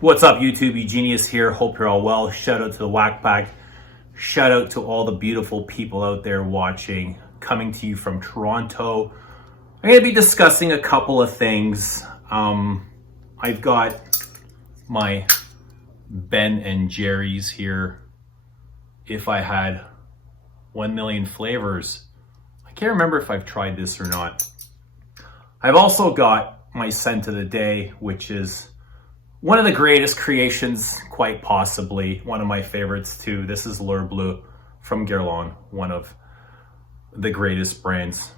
What's up, YouTube? Eugenius here. Hope you're all well. Shout out to the Whack Pack. Shout out to all the beautiful people out there watching. Coming to you from Toronto. I'm going to be discussing a couple of things. I've got my Ben and Jerry's here. If I had 1 million flavors. I can't remember if I've tried this or not. I've also got my scent of the day, which is one of the greatest creations, quite possibly. One of my favorites too. This is L'Heure Bleue from Guerlain, one of the greatest brands.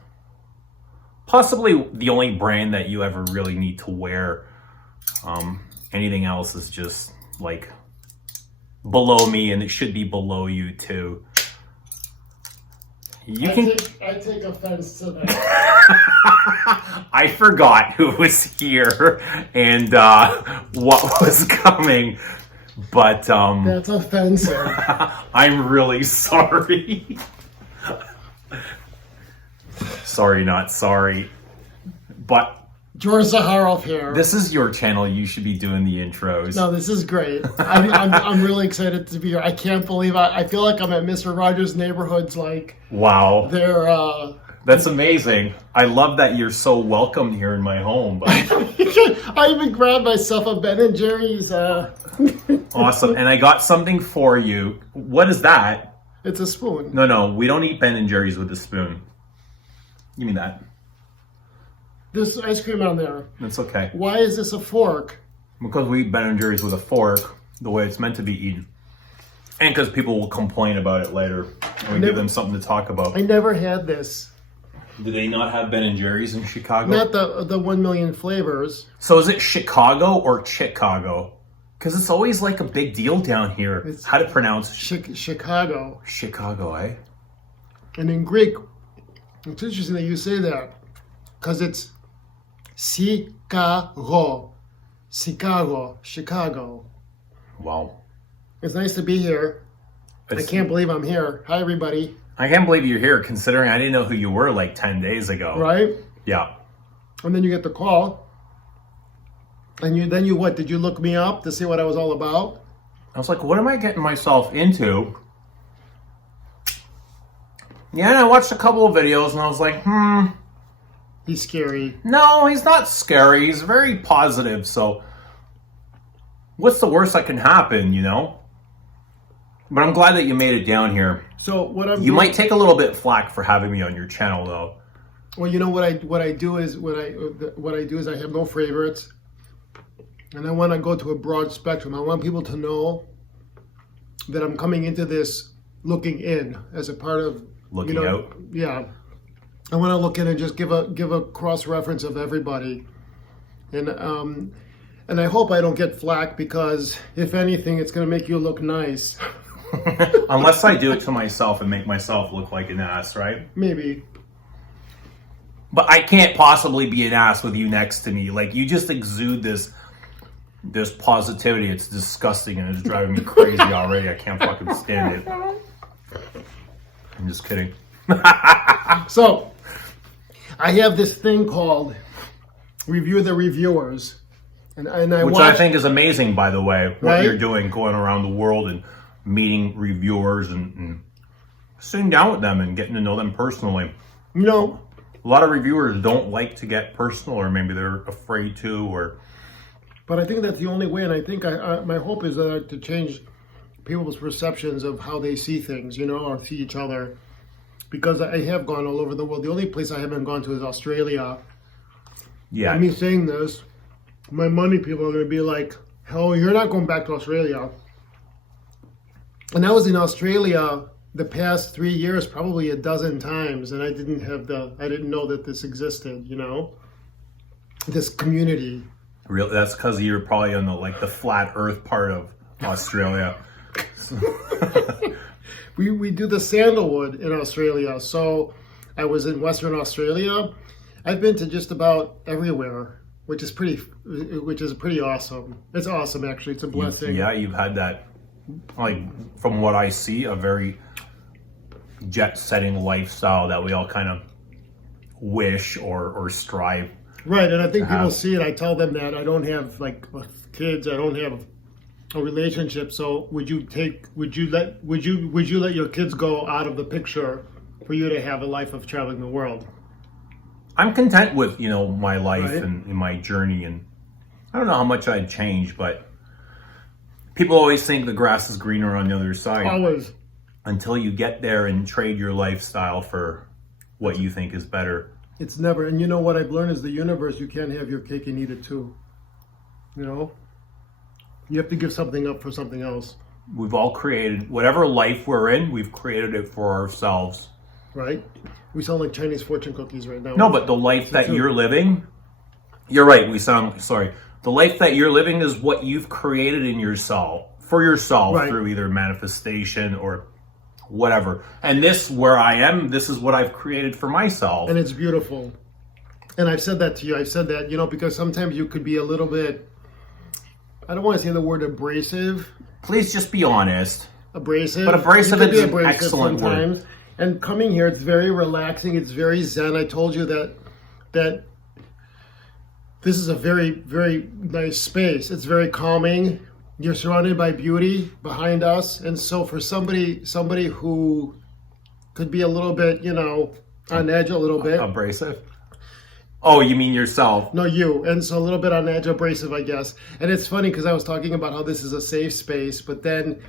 Possibly the only brand that you ever really need to wear. Anything else is just like below me, and it should be below you too. I take offense to that. I forgot who was here and what was coming, but that's offensive. I'm really sorry. Sorry, not sorry. But George Zaharoff here. This is your channel. You should be doing the intros. No, this is great. I'm really excited to be here. I can't believe I feel like I'm at Mr. Rogers' Neighborhoods. Like, wow, they're that's amazing. I love that you're so welcomed here in my home. But I even grabbed myself a Ben and Jerry's. Awesome, and I got something for you. What is that? It's a spoon. No, we don't eat Ben and Jerry's with a spoon. Give me that. There's ice cream on there. It's okay. Why is this a fork? Because we eat Ben and Jerry's with a fork, the way it's meant to be eaten. And because people will complain about it later. And we give them something to talk about. I never had this. Do they not have Ben and Jerry's in Chicago? Not the 1 million flavors. So is it Chicago or Chicago? Because it's always like a big deal down here. It's how to pronounce Chicago. Chicago, eh? And in Greek, it's interesting that you say that. Because it's Chicago. Chicago. Wow. It's nice to be here. I can't believe I'm here. Hi, everybody. I can't believe you're here, considering I didn't know who you were like 10 days ago. Right? Yeah. And then you get the call. And then you what? Did you look me up to see what I was all about? I was like, what am I getting myself into? Yeah, and I watched a couple of videos, and I was like, He's scary. No, he's not scary. He's very positive. So what's the worst that can happen, you know? But I'm glad that you made it down here. So what You might take a little bit flack for having me on your channel, though. Well, you know what I do is I have no favorites, and I want to go to a broad spectrum. I want people to know that I'm coming into this looking in as a part of Looking out. Yeah. I want to look in and just give a cross reference of everybody, and I hope I don't get flack, because if anything, it's going to make you look nice. Unless I do it to myself and make myself look like an ass, right? Maybe. But I can't possibly be an ass with you next to me. Like, you just exude this positivity. It's disgusting, and it's driving me crazy already. I can't fucking stand it. I'm just kidding. So, I have this thing called Review the Reviewers. And I think is amazing, by the way, what right? you're doing, going around the world and meeting reviewers and sitting down with them and getting to know them personally. You know, a lot of reviewers don't like to get personal, or maybe they're afraid to, but I think that's the only way, and I think my hope is to change people's perceptions of how they see things, you know, or see each other. Because I have gone all over the world. The only place I haven't gone to is Australia. Yeah. And me saying this, my money people are going to be like, hell, you're not going back to Australia. And I was in Australia the past 3 years, probably a dozen times, and I didn't know that this existed, you know, this community. Really, that's because you're probably on the flat Earth part of Australia. We do the sandalwood in Australia. So I was in Western Australia. I've been to just about everywhere, which is pretty awesome. It's awesome, actually. It's a blessing. You've had that, like, from what I see, a very jet-setting lifestyle that we all kind of wish or strive Right, and I think people see it. I tell them that I don't have like kids. I don't have a relationship. So would you let your kids go out of the picture for you to have a life of traveling the world? I'm content with, my life and my journey, and I don't know how much I'd change, but people always think the grass is greener on the other side. Always. Until you get there and trade your lifestyle for what you think is better. It's never, and you know what I've learned is the universe, you can't have your cake and eat it too. You have to give something up for something else. We've all created, whatever life we're in, we've created it for ourselves. Right? We sound like Chinese fortune cookies right now. No, but the life that you're living, you're right, the life that you're living is what you've created in yourself, for yourself, through either manifestation or whatever. And this, where I am, this is what I've created for myself. And it's beautiful. And I've said that to you. I've said that, because sometimes you could be a little bit, I don't want to say the word abrasive. Please just be honest. Abrasive. But abrasive is an excellent word. And coming here, it's very relaxing. It's very zen. I told you that this is a very, very nice space. It's very calming. You're surrounded by beauty behind us. And so for somebody who could be a little bit, on edge a little bit. Abrasive? Oh, you mean yourself? No, you. And so a little bit on edge, abrasive, I guess. And it's funny because I was talking about how this is a safe space, but then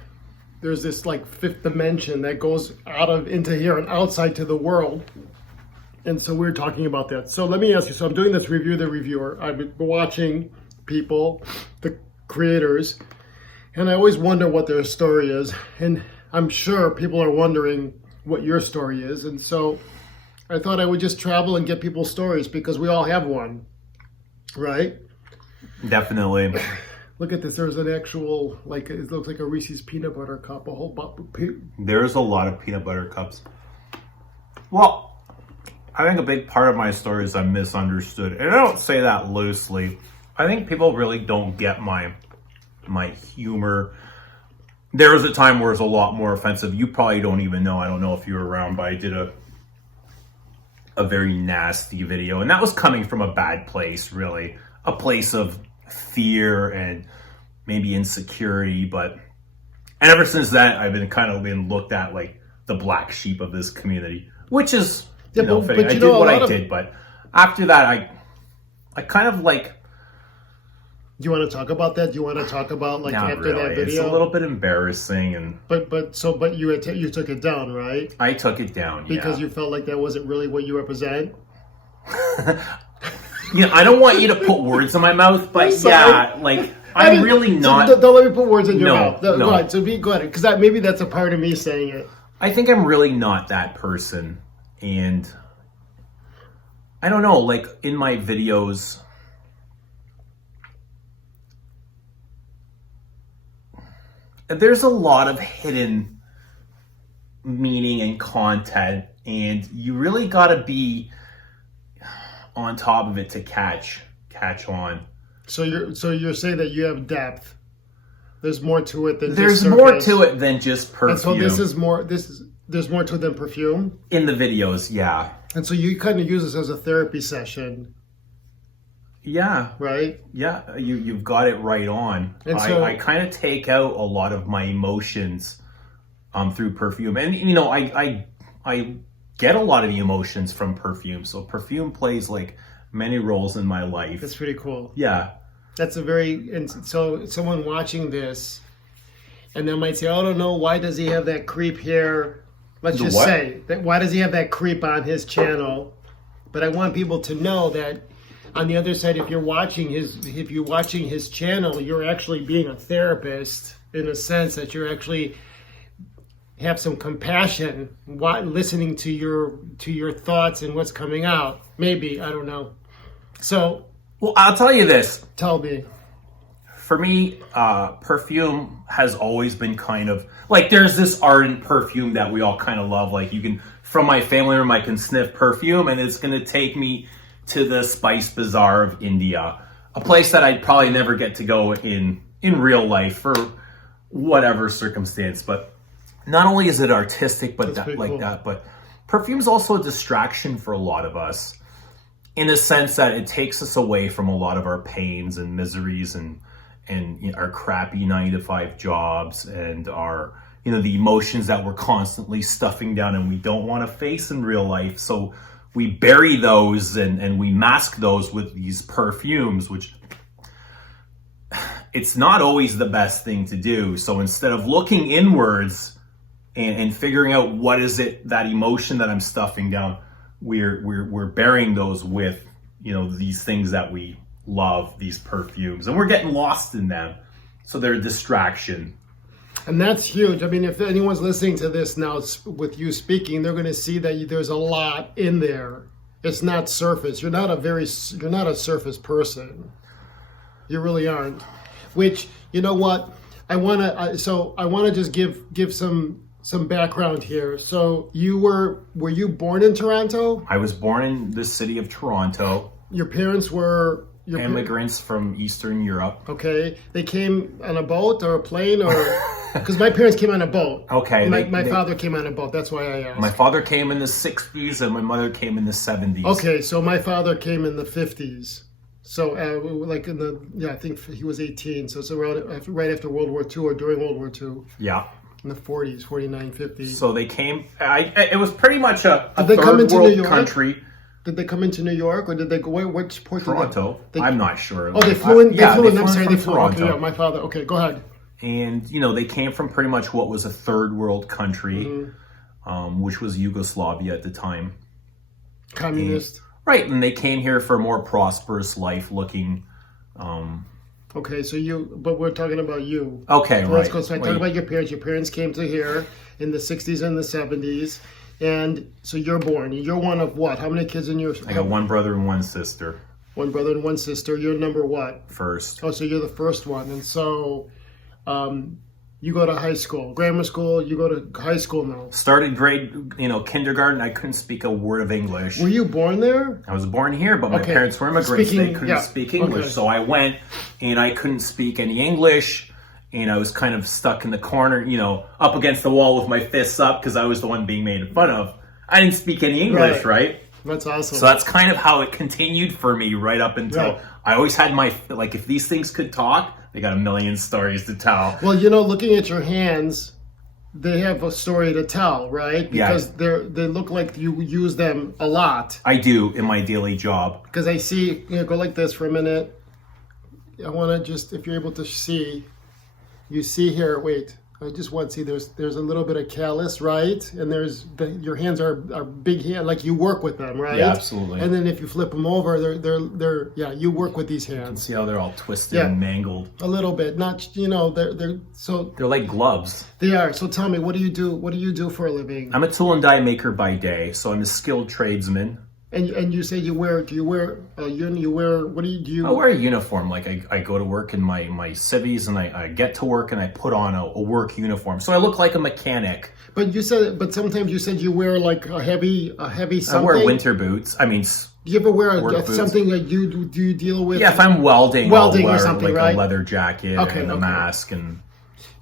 there's this like fifth dimension that goes into here and outside to the world. And so we're talking about that. So let me ask you, so I'm doing this review the reviewer. I've been watching people, the creators, and I always wonder what their story is. And I'm sure people are wondering what your story is. And so I thought I would just travel and get people's stories because we all have one, right? Definitely. Look at this. There's an actual, it looks like a Reese's peanut butter cup, a whole There's a lot of peanut butter cups. Well, I think a big part of my story is I'm misunderstood. And I don't say that loosely. I think people really don't get my humor. There was a time where it was a lot more offensive. You probably don't even know. I don't know if you were around, but I did a very nasty video. And that was coming from a bad place, really. A place of fear and maybe insecurity. And ever since that, I've been looked at like the black sheep of this community. Which is, I did what I did. But after that, I kind of like... Do you want to talk about that? Do you want to talk about after that video? It's a little bit embarrassing, and but you took it down, right? I took it down because you felt like that wasn't really what you represent. I don't want you to put words in my mouth, but I'm really not. Don't let me put words in your mouth. No. Go ahead. So be good, because maybe that's a part of me saying it. I think I'm really not that person, and I don't know. Like in my videos. There's a lot of hidden meaning and content, and you really got to be on top of it to catch on. So you're saying that you have depth. There's more to it than there's just more to it than just perfume. And so there's more to it than perfume in the videos, yeah. And so you kind of use this as a therapy session. Yeah. Right? Yeah, you've got it right on. And so, I kind of take out a lot of my emotions through perfume. And, I get a lot of the emotions from perfume. So perfume plays, many roles in my life. That's pretty cool. Yeah. And so someone watching this, and they might say, oh, I don't know, why does he have that creep here? Let's just say, why does he have that creep on his channel? But I want people to know that on the other side, if you're watching his channel, you're actually being a therapist in a sense that you're actually have some compassion, listening to your thoughts and what's coming out. Maybe, I don't know. So, well, I'll tell you this. Tell me. For me, perfume has always been kind of there's this ardent perfume that we all kind of love. You can, from my family room, I can sniff perfume, and it's going to take me to the Spice Bazaar of India, a place that I'd probably never get to go in real life for whatever circumstance. But not only is it artistic, but but perfume's also a distraction for a lot of us. in a sense that it takes us away from a lot of our pains and miseries and our crappy 9-to-5 jobs and our, the emotions that we're constantly stuffing down and we don't want to face in real life. So we bury those and we mask those with these perfumes, which it's not always the best thing to do. So instead of looking inwards and figuring out what is it, that emotion that I'm stuffing down, we're burying those with, these things that we love, these perfumes, and we're getting lost in them. So they're a distraction. And that's huge. I mean, if anyone's listening to this now with you speaking, they're going to see that there's a lot in there. It's not surface. You're not a surface person. You really aren't. Which, you know what? I want to just give some background here. So were you born in Toronto? I was born in the city of Toronto. Your parents were immigrants from Eastern Europe. Okay. They came on a boat or a plane, or because my parents came on a boat. Okay. My father came on a boat. That's why I asked. My father came in the 60s and my mother came in the 70s. Okay, so my father came in the 50s. So I think he was 18. So it's right after World War II or during World War II. Yeah. In the 40s, 49, 50. So they came. It was pretty much a Did they third come into world New York? Country. Did they come into New York, or did they go? Which port? Toronto. I'm not sure. Oh, they flew in. They flew in from Toronto. Okay, yeah, my father. Okay, go ahead. And they came from pretty much what was a third world country, which was Yugoslavia at the time. Communist. Right, and they came here for a more prosperous life, looking. Okay, but we're talking about you. Okay, so right. Let's go. So I talk about your parents. Your parents came to here in the 60s and the 70s. And so you're born. You're one of what? How many kids in your... I got one brother and one sister. One brother and one sister. You're number what? First. Oh, so you're the first one. And so you go to high school, grammar school, you go to high school now. Started kindergarten. I couldn't speak a word of English. Were you born there? I was born here, but my parents were immigrants. They couldn't speak English. Okay. So I went and I couldn't speak any English. And I was kind of stuck in the corner, up against the wall with my fists up because I was the one being made fun of. I didn't speak any English, right? That's awesome. So that's kind of how it continued for me right up until I always had if these things could talk, they got a million stories to tell. Well, looking at your hands, they have a story to tell, right? Because they look like you use them a lot. I do in my daily job. Because I see, go like this for a minute. I want to just, if you're able to see... You see here, wait, I just want to see, there's a little bit of callus, right? And your hands are big hand, like you work with them, right? Yeah, absolutely. And then if you flip them over, they're you work with these hands. You can see how they're all twisted and mangled. A little bit, not, they're like gloves. They are. So tell me, what do you do? What do you do for a living? I'm a tool and die maker by day, so I'm a skilled tradesman. And you say you wear, do you wear a what do you I wear a uniform. Like I go to work in my civvies and I get to work and I put on a work uniform. So I look like a mechanic. But sometimes you said you wear like a heavy something. I wear winter boots. I mean, do you ever wear something that do you deal with? Yeah, if I'm welding or something, like a leather jacket and a mask and...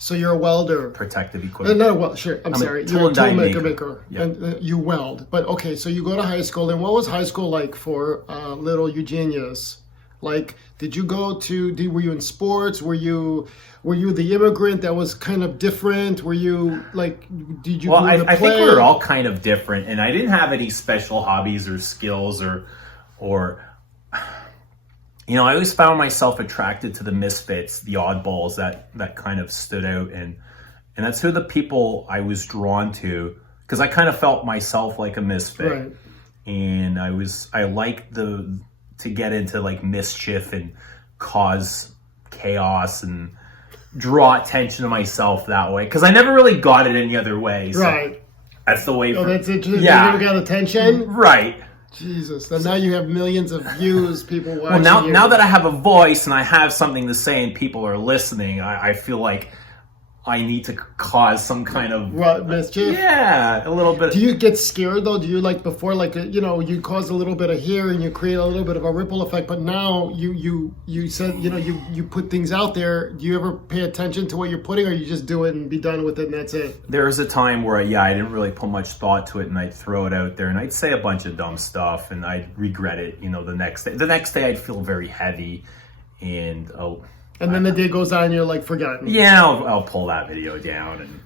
So you're a welder. Protective equipment. Not a welder, sure. I'm sorry. You're a tool maker. Yeah. And you weld. But okay, so you go to high school. And what was high school like for little Eugenius? Like, did you were you in sports? Were you the immigrant that was kind of different? Were you did you I think we were all kind of different. And I didn't have any special hobbies or skills or I always found myself attracted to the misfits, the oddballs that kind of stood out. And that's who the people I was drawn to, because I kind of felt myself like a misfit. Right. And I liked to get into mischief and cause chaos and draw attention to myself that way. Because I never really got it any other way. So right. That's the way. That's interesting. Yeah. You never got attention? Right. Jesus. And now you have millions of views, people watching. Well, now that I have a voice and I have something to say and people are listening, I feel like I need to cause some kind of mischief. Yeah, a little bit. Do you get scared though? Do you like before, like you cause a little bit of here and you create a little bit of a ripple effect, but now you said you put things out there. Do you ever pay attention to what you're putting, or you just do it and be done with it and that's it? There was a time where I didn't really put much thought to it, and I'd throw it out there and I'd say a bunch of dumb stuff and I'd regret it. The next day. The next day I'd feel very heavy, and and then the day goes on and you're like, forgotten. Yeah, I'll pull that video down and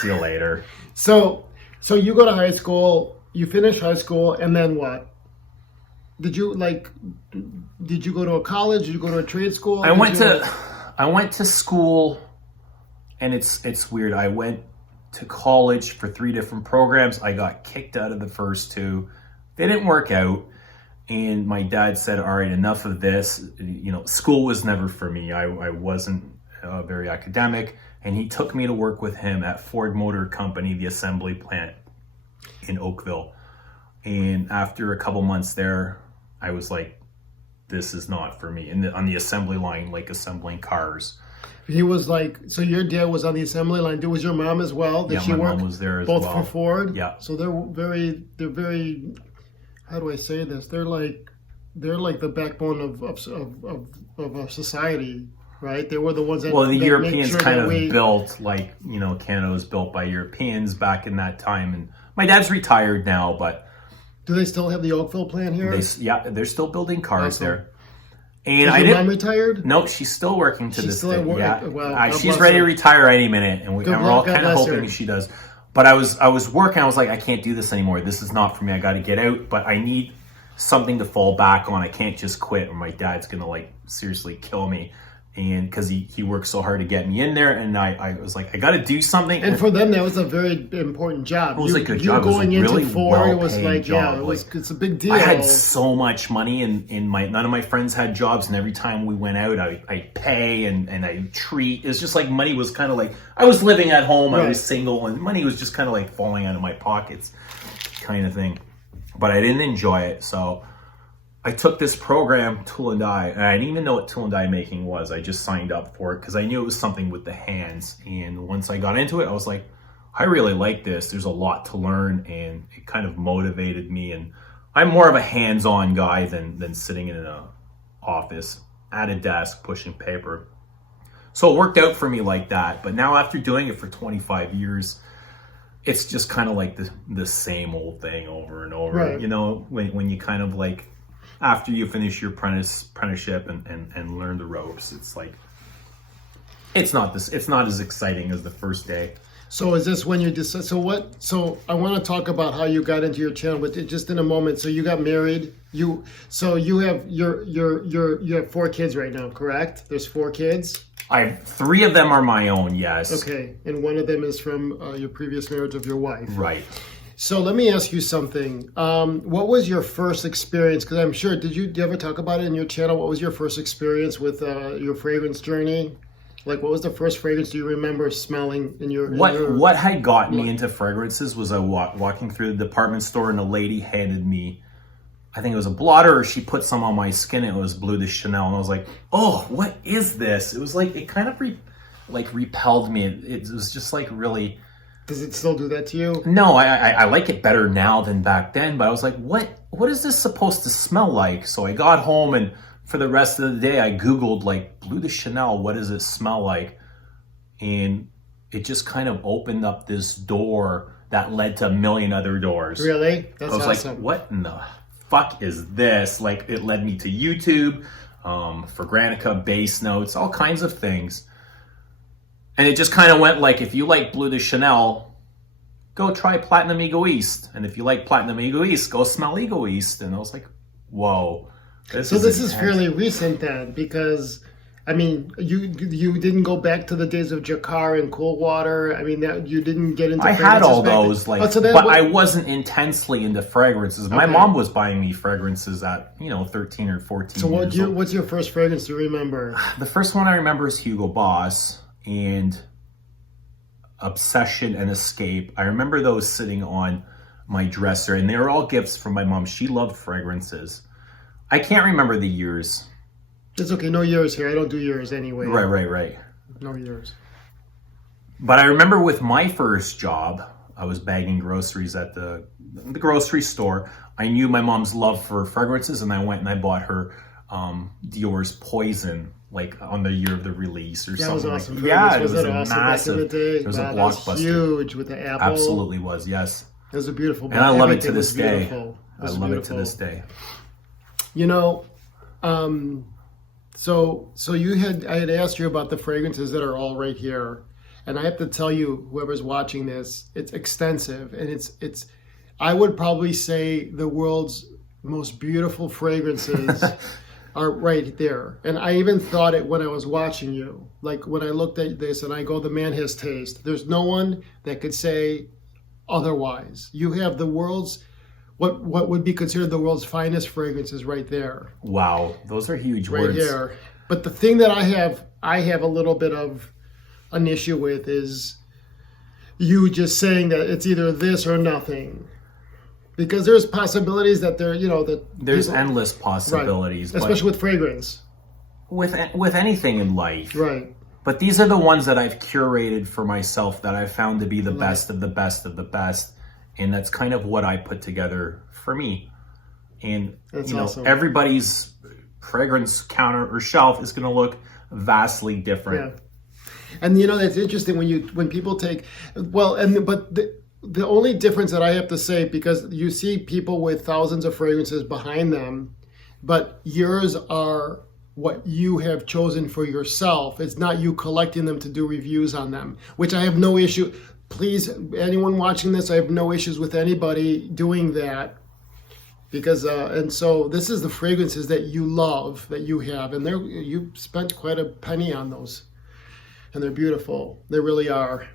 see you later. So you go to high school, you finish high school, and then what? Did you go to a college? Did you go to a trade school? I went to school, and it's weird. I went to college for 3 different programs. I got kicked out of the first 2. They didn't work out. And my dad said, all right, enough of this. School was never for me. I wasn't very academic. And he took me to work with him at Ford Motor Company, the assembly plant in Oakville. And after a couple months there, I was like, this is not for me. And on the assembly line, like assembling cars. He was like, so your dad was on the assembly line. Was your mom as well? Did she my work mom was there as both well. for Ford? Yeah. So they're very, how do I say this? They're like the backbone of society, right? They were the ones that the that Europeans sure kind of built Canada was built by Europeans back in that time. And my dad's retired now, but do they still have the Oakville plant here? They're still building cars there. And is your mom retired? No, she's still working to this day. Yeah, well, she's ready to retire any minute, and we're all kind of hoping she does. But I was working. I was like, I can't do this anymore. This is not for me. I got to get out. But I need something to fall back on. I can't just quit, or my dad's gonna seriously kill me. And because he worked so hard to get me in there, and I was like, I got to do something. And for them, that was a very important job. It was a good job. Going it was a really into Ford, it was well-paid job. It's a big deal. I had so much money, and none of my friends had jobs, and every time we went out, I'd pay and I'd treat. It's just like money was kind of like, I was living at home, I was single, and money was just kind of like falling out of my pockets kind of thing. But I didn't enjoy it, so I took this program, tool and die, and I didn't even know what tool and die making was. I just signed up for it because I knew it was something with the hands. And once I got into it, I was like, I really like this. There's a lot to learn, and it kind of motivated me. And I'm more of a hands-on guy than sitting in an office at a desk pushing paper. So it worked out for me like that. But now after doing it for 25 years, it's just kind of like the same old thing over and over. Right. When you kind of after you finish your apprenticeship and learn the ropes, it's like it's not as exciting as the first day. So is this when you decide? So I want to talk about how you got into your channel, but just in a moment. So you got married. You have 4 kids right now, correct? There's 4 kids. 3 of them are my own. Yes. Okay, and one of them is from your previous marriage of your wife. Right. So let me ask you something. What was your first experience? Because I'm sure, did you ever talk about it in your channel? What was your first experience with your fragrance journey? What was the first fragrance do you remember smelling in your... What had gotten me into fragrances was I walking through the department store, and a lady handed me, I think it was a blotter, or she put some on my skin. It was Bleu de Chanel, and I was like, oh, what is this? It was it kind of repelled me. It was just really... Does it still do that to you? No, I like it better now than back then, but I was like, what is this supposed to smell like? So I got home, and for the rest of the day, I Googled Bleu de Chanel, what does it smell like? And it just kind of opened up this door that led to a million other doors. Really? That's awesome. I was like, what in the fuck is this? It led me to YouTube, for Granica, base notes, all kinds of things. And it just kind of went if you like Bleu de Chanel, go try Platinum Egoist. And if you like Platinum Egoist, go smell Egoist. And I was like, whoa. This is fairly recent then, because, you didn't go back to the days of Jacquard and Cool Water. You didn't get into I had all those, but I wasn't intensely into fragrances. My mom was buying me fragrances at, 13 or 14 So years old. What's your first fragrance do you remember? The first one I remember is Hugo Boss and Obsession and Escape. I remember those sitting on my dresser, and they were all gifts from my mom. She loved fragrances. I can't remember the years. It's okay, no years here. I don't do years anyway. Right. No years. But I remember with my first job, I was bagging groceries at the grocery store. I knew my mom's love for fragrances, and I went and I bought her Dior's Poison, like on the year of the release or something. That was awesome. Like, yeah, it was was awesome massive. back in the day? It was a Wow, that was blockbuster. huge with the apple. Absolutely was, yes. It was a beautiful. And I love it to Everything this was day. beautiful. I love it to this day. You know, so I had asked you about the fragrances that are all right here, and I have to tell you, whoever's watching this, it's extensive, and it's. I would probably say the world's most beautiful fragrances are right there. And I even thought it when I was watching you. Like when I looked at this and I go, the man has taste. There's no one that could say otherwise. You have the world's, what would be considered the world's finest fragrances right there. Wow, those are huge right words. Here. But the thing that I have a little bit of an issue with is you just saying that it's either this or nothing. Because there's possibilities that There's endless possibilities, right. Especially with fragrance. With anything in life, right? But these are the ones that I've curated for myself that I've found to be the best of the best of the best, and that's kind of what I put together for me. And that's awesome. Everybody's fragrance counter or shelf is going to look vastly different. Yeah. And that's interesting when people take the only difference that I have to say, because you see people with thousands of fragrances behind them, but yours are what you have chosen for yourself. It's not you collecting them to do reviews on them, which I have no issue. Please, anyone watching this, I have no issues with anybody doing that. Because and so this is the fragrances that you love, that you have, and you spent quite a penny on those. And they're beautiful. They really are.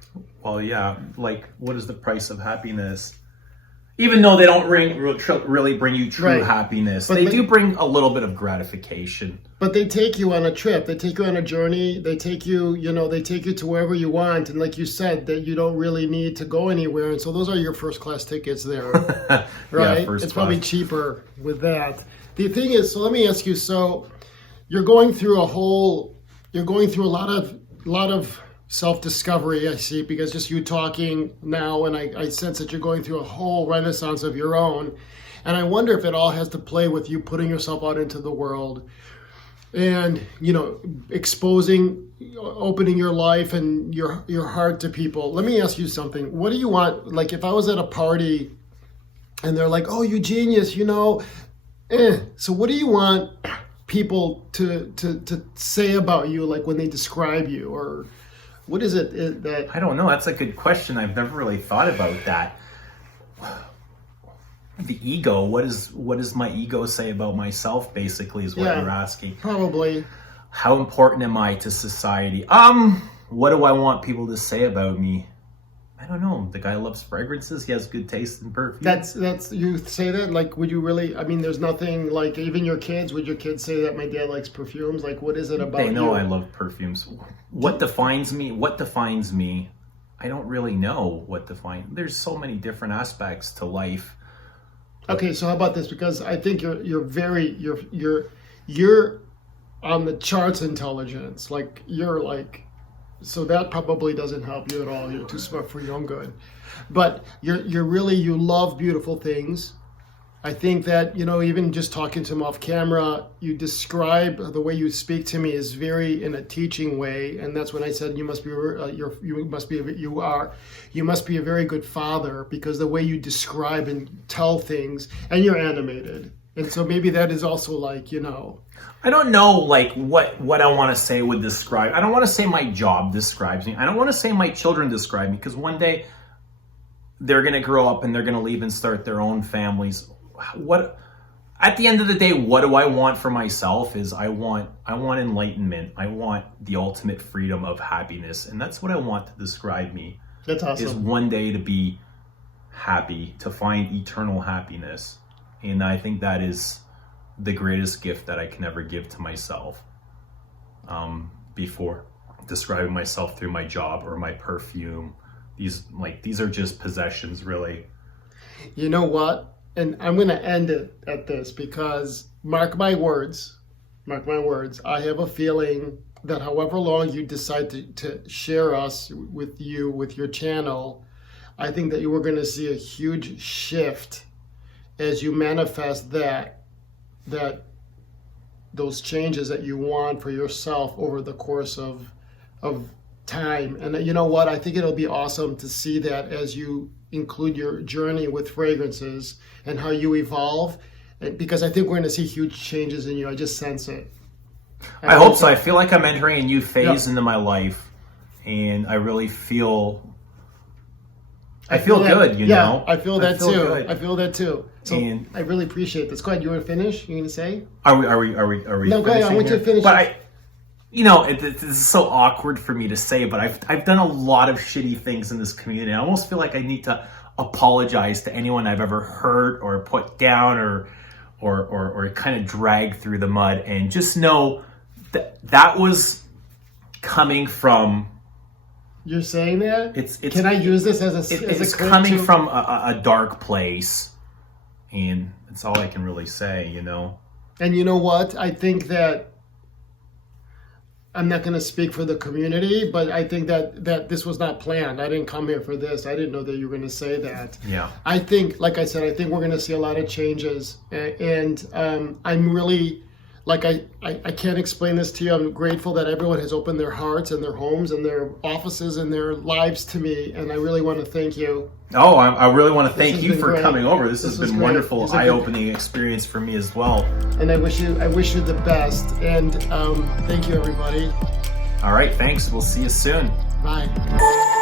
Well, yeah. Like, what is the price of happiness? Even though they don't really bring you true happiness, but they do bring a little bit of gratification. But they take you on a trip. They take you on a journey. They take you, they take you to wherever you want. And like you said, that you don't really need to go anywhere. And so those are your first class tickets there, right? Yeah, it's probably cheaper with that. The thing is, so let me ask you. So you're going through a lot of self-discovery, I see, because just you talking now, and I sense that you're going through a whole renaissance of your own. And I wonder if it all has to play with you putting yourself out into the world and, exposing, opening your life and your heart to people. Let me ask you something. What do you want? Like, if I was at a party and they're like, oh, Eugenius, so what do you want people to say about you, like when they describe you, or what is it that I don't know? That's a good question. I've never really thought about that. The ego. What does my ego say about myself? Basically, is what you're asking. Probably. How important am I to society? What do I want people to say about me? I don't know. The guy loves fragrances. He has good taste in perfume. That's you say that? Like, would you really? I mean, there's nothing like, even your kids. Would your kids say that my dad likes perfumes? Like, what is it about you? They know I love perfumes. What defines me? I don't really know what defines. There's so many different aspects to life. Okay, so how about this? Because I think you're on the charts intelligence. Like, you're like. So that probably doesn't help you at all. You're too smart for your own good. But you love beautiful things. I think that, even just talking to him off camera, you describe the way you speak to me is very in a teaching way. And that's when I said you must be a very good father, because the way you describe and tell things, and you're animated. And so maybe that is also like, I don't know, like, what I want to say would describe. I don't want to say my job describes me. I don't want to say my children describe me, because one day they're going to grow up and they're going to leave and start their own families. At the end of the day, what do I want for myself is I want enlightenment. I want the ultimate freedom of happiness. And that's what I want to describe me. That's awesome. Is one day to be happy, to find eternal happiness. And I think that is the greatest gift that I can ever give to myself, before describing myself through my job or my perfume. These are just possessions, really. You know what? And I'm going to end it at this, because mark my words, I have a feeling that however long you decide to share us with your channel, I think that you are going to see a huge shift as you manifest those changes that you want for yourself over the course of time. And you know what? I think it'll be awesome to see that as you include your journey with fragrances and how you evolve, because I think we're going to see huge changes in you. I just sense it. I hope so. I feel like I'm entering a new phase into my life, and I really feel good, you know? I feel that too. Good. I feel that too. So and I really appreciate this. Go ahead. You want to finish? You going to say? Are we No, go ahead. I want you to finish. But this is so awkward for me to say, but I've done a lot of shitty things in this community. I almost feel like I need to apologize to anyone I've ever hurt or put down or kind of dragged through the mud, and just know that was coming from. You're saying that? It's Can I use this as a? It's coming from a dark place, and that's all I can really say, you know. And you know what? I think that I'm not going to speak for the community, but I think that this was not planned. I didn't come here for this. I didn't know that you were going to say that. Yeah. I think, like I said, I think we're going to see a lot of changes, and I'm really. Like I can't explain this to you. I'm grateful that everyone has opened their hearts and their homes and their offices and their lives to me, and I really want to thank you. Oh, I really want to thank you for great. coming over. This has been great. wonderful, eye-opening experience for me as well. And I wish you the best. And thank you, everybody. All right, thanks. We'll see you soon. Bye.